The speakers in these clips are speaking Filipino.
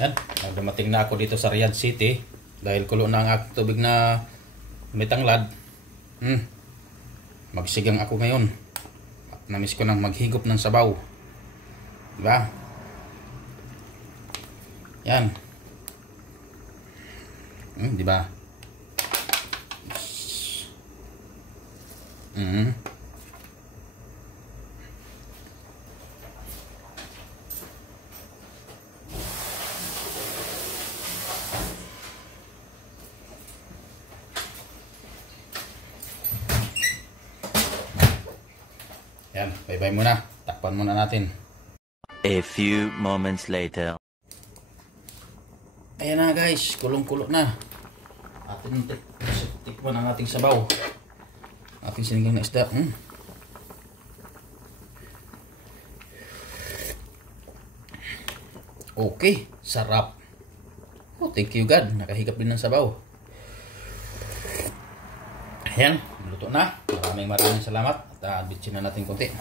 Yan, dumating na ako dito sa Riyadh City dahil kulo na ang aking tubig na may tanglad. Magsigang ako ngayon at namiss ko nang maghigop ng sabaw, diba? Yan, diba? Yan, bye-bye muna. Takpan muna natin. A few moments later. Ayan na guys, kulong-kulo na. Atin tikman ang ating sabaw. Ating sinigang na isda. Okay, sarap. Oh, thank you God. Nakahigap din ng sabaw. Ayan, luto na. Maraming salamat. At bitsin na natin konti.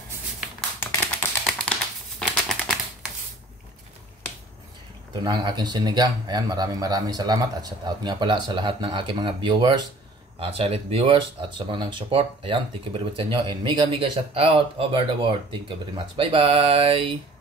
Ito na ang aking sinigang. Ayan, maraming salamat. At shout out nga pala sa lahat ng aking mga viewers at silent viewers at sa mga nag-support. Ayan, thank you very much sa inyo. And mega shout out over the world. Thank you very much. Bye bye!